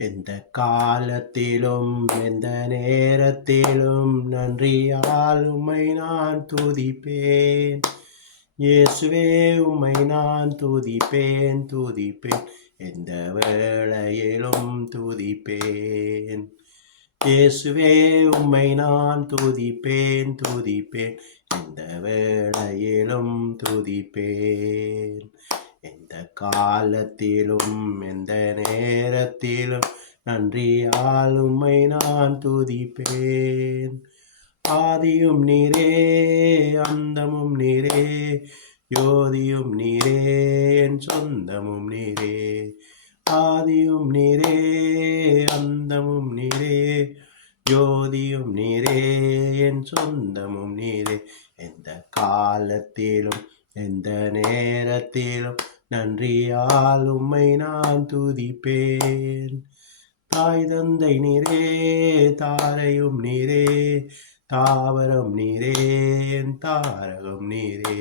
எந்த காலத்திலும் எந்த நேரத்திலும் நன்றியால் உம்மை நான் துதிப்பேன். இயேசுவே உம்மை நான் துதிப்பேன் துதிப்பேன், எந்த வேளையிலும் துதிப்பேன். இயேசுவே உம்மை நான் துதிப்பேன் துதிப்பேன், எந்த வேளையிலும் துதிப்பேன். எந்த காலத்திலும் எந்த நேரத்திலும் நன்றியால் உம்மை நான் துதிப்பேன். ஆதியும் நீரே அந்தமும் நீரே, ஜோதியும் நீரே என் சொந்தமும் நீரே. ஆதியும் நீரே அந்தமும் நீரே, ஜோதியும் நீரே என் சொந்தமும் நீரே. எந்த காலத்திலும் எந்த நேரத்திலும் நன்றியால் உம்மை நான் துதிப்பேன். தாய் தந்தை நீரே தாரையும் நீரே, தாவரம் நீரே என் தாரகம் நீரே.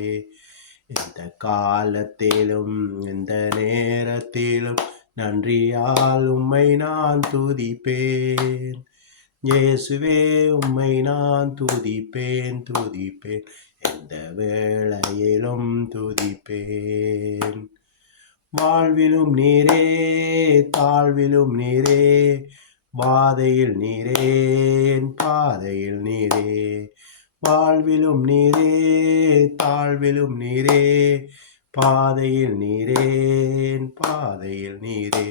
எந்த காலத்திலும் எந்த நேரத்திலும் நன்றியால் உம்மை நான் துதிப்பேன். இயேசுவே உம்மை நான் துதிப்பேன் துதிப்பேன், எந்த வேளையிலும் துதிப்பேன். வாழ்விலும் நீரே தாழ்விலும் நீரே, வாதையில் நீரே என் பாதையில் நீரே. வாழ்விலும் நீரே தாழ்விலும் நீரே, பாதையில் நீரே என் பாதையில் நீரே.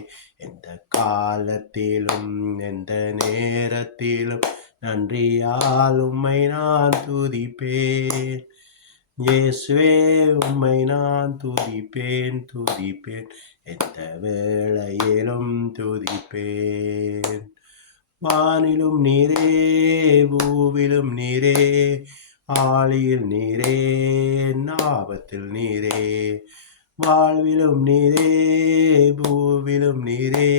எந்த காலத்திலும் எந்த நேரத்திலும் நன்றியால் உம்மை நான் துதிப்பேன். இயேசுவே உம்மை நான் துதிப்பேன் துதிப்பேன், எந்த வேளையிலும் துதிப்பேன். வானிலும் நீரே பூவிலும் நீரே, ஆழியில் நீரே ஆபத்தில் நீரே. வாழ்விலும் நீரே பூவிலும் நீரே,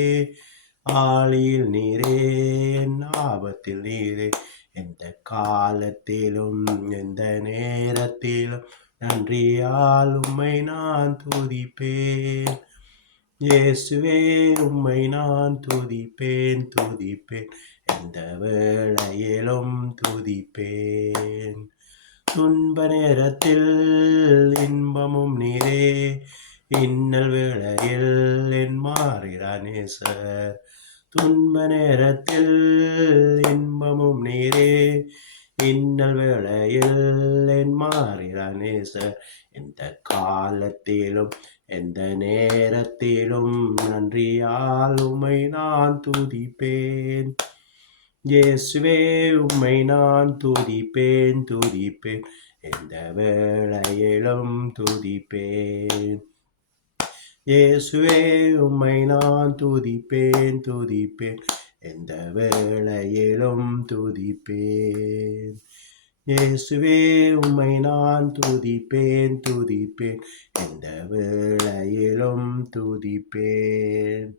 ஆழியில் நீரே ஆபத்தில் நீரே. எந்த காலத்திலும் எந்த நேரத்திலும் நன்றியால் உம்மை நான் துதிப்பேன். இயேசுவே உம்மை நான் துதிப்பேன் துதிப்பேன், எந்த வேளையிலும் துதிப்பேன். துன்ப நேரத்தில் இன்பமும் நீரே, இன்னல் வேளையில் என் மாறிடா நேசர். துன்ப நேரத்தில் இன்பமும் நீரே, இன்னல் வேளையில் என் மாறிடா நேசர். எந்த காலத்திலும் எந்த நேரத்திலும் நன்றியால் உம்மை நான் துதிப்பேன். இயேசுவே உம்மை நான் துதிப்பேன் துதிப்பேன், எந்த வேளையிலும் துதிப்பேன். இயேசுவே உம்மை நான் துதிப்பேன் துதிப்பேன், எந்த வேளையிலும் துதிப்பேன். இயேசுவே உம்மை நான் துதிப்பேன் துதிப்பேன், எந்த வேளையிலும் துதிப்பேன்.